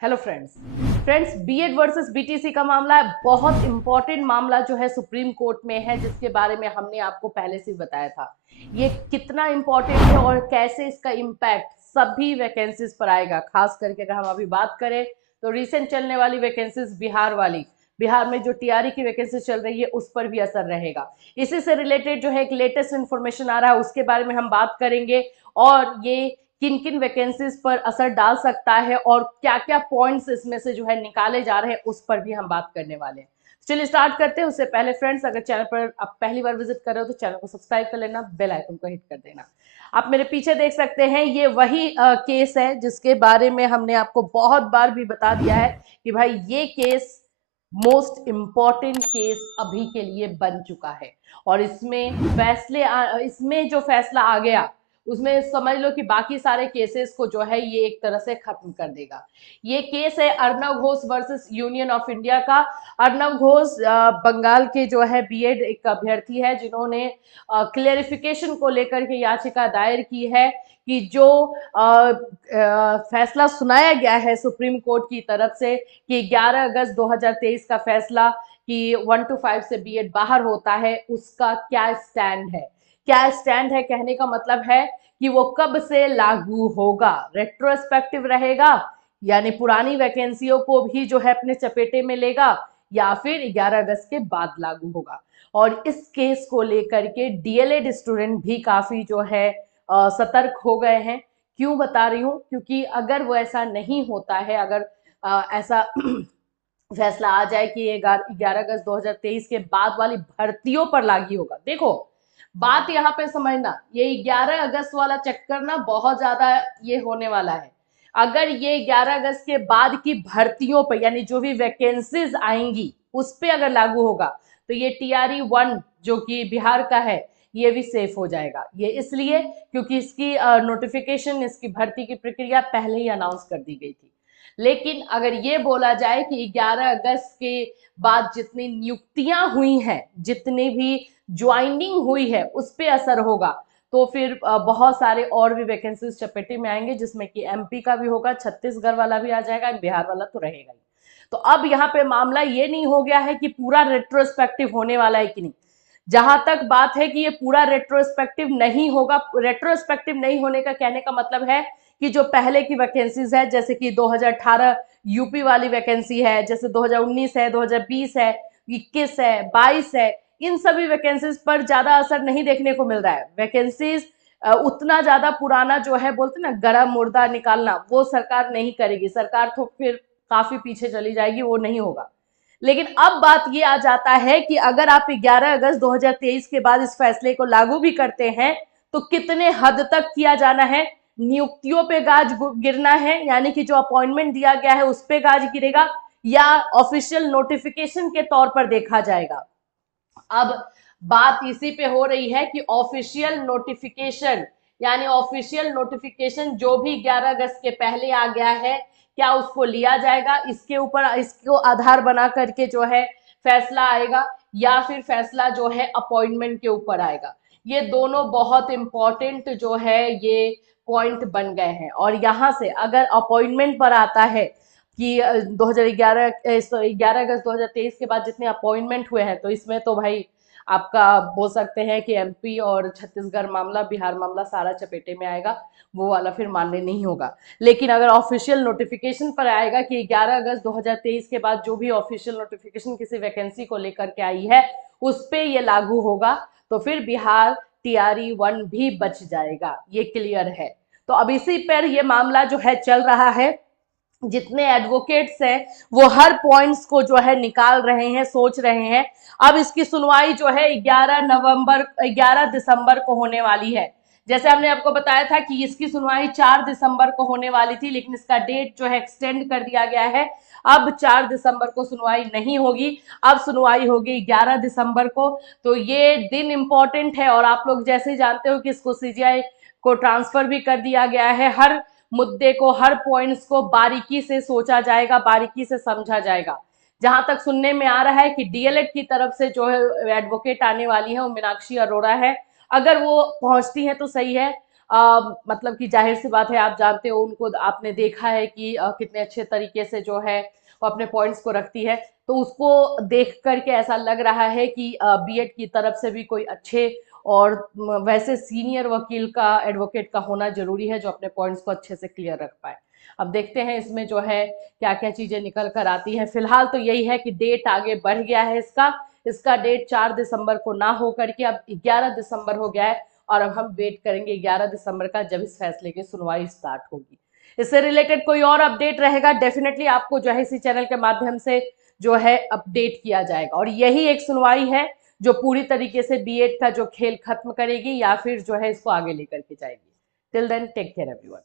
Hello friends BEd versus BTC का मामला है। बहुत इंपॉर्टेंट मामला जो है सुप्रीम कोर्ट में है, जिसके बारे में हमने आपको पहले से बताया था। ये कितना इंपॉर्टेंट है और कैसे इसका इम्पैक्ट सभी वैकेंसीज पर आएगा। खास करके अगर हम अभी बात करें तो रिसेंट चलने वाली वैकेंसीज बिहार में जो टीआरई की वैकेंसी चल रही है उस पर भी असर रहेगा। इसी से रिलेटेड जो है एक लेटेस्ट इन्फॉर्मेशन आ रहा है, उसके बारे में हम बात करेंगे और ये किन किन वैकेंसीज पर असर डाल सकता है और क्या क्या पॉइंट्स इसमें से जो है निकाले जा रहे हैं उस पर भी हम बात करने वाले हैं। चलिए स्टार्ट करते हैं। उससे पहले फ्रेंड्स, अगर चैनल पर आप पहली बार विजिट कर रहे हो तो चैनल को सब्सक्राइब कर लेना, बेल आइकन को हिट कर देना। आप मेरे पीछे देख सकते हैं, ये वही केस है जिसके बारे में हमने आपको बहुत बार भी बता दिया है कि भाई ये केस मोस्ट इंपॉर्टेंट केस अभी के लिए बन चुका है और इसमें जो फैसला आ गया उसमें समझ लो कि बाकी सारे केसेस को जो है ये एक तरह से खत्म कर देगा। ये केस है Arnav Ghosh versus union of India का। अर्नव घोष बंगाल के जो है बीएड एक अभ्यर्थी है, जिन्होंने क्लेरिफिकेशन को लेकर के याचिका दायर की है कि जो फैसला सुनाया गया है सुप्रीम कोर्ट की तरफ से कि 11 अगस्त 2023 का फैसला कि 1 to 5 से बीएड बाहर होता है, उसका क्या स्टैंड है। क्या स्टैंड है कहने का मतलब है कि वो कब से लागू होगा। रेट्रोस्पेक्टिव रहेगा यानी पुरानी वैकेंसियों को भी जो है अपने चपेटे में लेगा, या फिर 11 अगस्त के बाद लागू होगा। और इस केस को लेकर के डीएलएड स्टूडेंट भी काफी जो है सतर्क हो गए हैं। क्यों बता रही हूँ, क्योंकि अगर वो ऐसा नहीं होता है, अगर ऐसा फैसला आ जाए कि ये 11 अगस्त 2023 के बाद वाली भर्तियों पर लागू होगा। देखो बात यहाँ पे समझना, ये 11 अगस्त वाला चक्कर ना बहुत ज्यादा ये होने वाला है। अगर ये 11 अगस्त के बाद की भर्तियों पर यानी जो भी वैकेंसीज आएंगी उस पे अगर लागू होगा तो ये टीआरई 1 जो कि बिहार का है ये भी सेफ हो जाएगा। ये इसलिए क्योंकि इसकी नोटिफिकेशन, इसकी भर्ती की प्रक्रिया पहले ही अनाउंस कर दी गई थी। लेकिन अगर ये बोला जाए कि 11 अगस्त के बाद जितनी नियुक्तियां हुई हैं, जितनी भी ज्वाइनिंग हुई है उस पर असर होगा, तो फिर बहुत सारे और भी वैकेंसीज चपेटे में आएंगे, जिसमें कि एमपी का भी होगा, छत्तीसगढ़ वाला भी आ जाएगा, बिहार वाला तो रहेगा ही। तो अब यहाँ पे मामला ये नहीं हो गया है कि पूरा रेट्रोस्पेक्टिव होने वाला है कि नहीं। जहां तक बात है कि ये पूरा रेट्रोस्पेक्टिव नहीं होगा, रेट्रोस्पेक्टिव नहीं होने का कहने का मतलब है कि जो पहले की वैकेंसीज है, जैसे कि 2018 यूपी वाली वैकेंसी है, जैसे 2019 है, 2020 है, 21 है, 22 है, इन सभी वैकेंसीज पर ज्यादा असर नहीं देखने को मिल रहा है। वैकेंसीज उतना ज्यादा पुराना जो है बोलते ना गरम मुर्दा निकालना, वो सरकार नहीं करेगी। सरकार तो फिर काफी पीछे चली जाएगी, वो नहीं होगा। लेकिन अब बात ये आ जाता है कि अगर आप 11 अगस्त 2023 के बाद इस फैसले को लागू भी करते हैं तो कितने हद तक किया जाना है। नियुक्तियों पे गाज गिरना है, यानी कि जो अपॉइंटमेंट दिया गया है उस पे गाज गिरेगा, या ऑफिशियल नोटिफिकेशन के तौर पर देखा जाएगा। अब बात इसी पे हो रही है कि ऑफिशियल नोटिफिकेशन, यानी ऑफिशियल नोटिफिकेशन जो भी 11 अगस्त के पहले आ गया है, क्या उसको लिया जाएगा, इसके ऊपर इसको आधार बना करके जो है फैसला आएगा, या फिर फैसला जो है अपॉइंटमेंट के ऊपर आएगा। ये दोनों बहुत इंपॉर्टेंट जो है ये पॉइंट बन गए हैं। और यहाँ से अगर अपॉइंटमेंट पर आता है कि 2011 11 अगस्त 2023 के बाद जितने अपॉइंटमेंट हुए हैं, तो इसमें तो भाई आपका बोल सकते हैं कि एमपी और छत्तीसगढ़ मामला, बिहार मामला सारा चपेटे में आएगा, वो वाला फिर मान्य नहीं होगा। लेकिन अगर ऑफिशियल नोटिफिकेशन पर आएगा कि 11 अगस्त 2023 के बाद जो भी ऑफिशियल नोटिफिकेशन किसी वैकेंसी को लेकर के आई है उस पर ये लागू होगा, तो फिर बिहार टीआरई 1 भी बच जाएगा, ये क्लियर है। तो अब इसी पर ये मामला जो है चल रहा है। जितने एडवोकेट्स हैं वो हर पॉइंट्स को जो है निकाल रहे हैं, सोच रहे हैं। अब इसकी सुनवाई जो है 11 दिसंबर को होने वाली है। जैसे हमने आपको बताया था कि इसकी सुनवाई 4 दिसंबर को होने वाली थी, लेकिन इसका डेट जो है एक्सटेंड कर दिया गया है। अब 4 दिसंबर को सुनवाई नहीं होगी, अब सुनवाई होगी 11 दिसंबर को। तो ये दिन इंपॉर्टेंट है और आप लोग जैसे ही जानते हो कि इसको सीजीआई को ट्रांसफर भी कर दिया गया है। हर मुद्दे को, हर पॉइंट्स को बारीकी से सोचा जाएगा, बारीकी से समझा जाएगा। जहां तक सुनने में आ रहा है कि डीएलएड की तरफ से जो है एडवोकेट आने वाली है वो मीनाक्षी अरोड़ा है। अगर वो पहुंचती है तो सही है, मतलब कि जाहिर सी बात है, आप जानते हो उनको, आपने देखा है कि कितने अच्छे तरीके से जो है वो अपने पॉइंट्स को रखती है। तो उसको देख करके ऐसा लग रहा है कि बीएड की तरफ से भी कोई अच्छे और वैसे सीनियर वकील का, एडवोकेट का होना जरूरी है, जो अपने पॉइंट्स को अच्छे से क्लियर रख पाए। अब देखते हैं इसमें जो है क्या क्या चीजें निकल कर आती हैं। फिलहाल तो यही है कि डेट आगे बढ़ गया है इसका। इसका डेट 4 दिसंबर को ना हो करके अब 11 दिसंबर हो गया है, और अब हम वेट करेंगे 11 दिसंबर का, जब इस फैसले की सुनवाई स्टार्ट होगी। इससे रिलेटेड कोई और अपडेट रहेगा, डेफिनेटली आपको जो है इसी चैनल के माध्यम से जो है अपडेट किया जाएगा। और यही एक सुनवाई है जो पूरी तरीके से बीएड का जो खेल खत्म करेगी, या फिर जो है इसको आगे लेकर के जाएगी। Till then, take care everyone.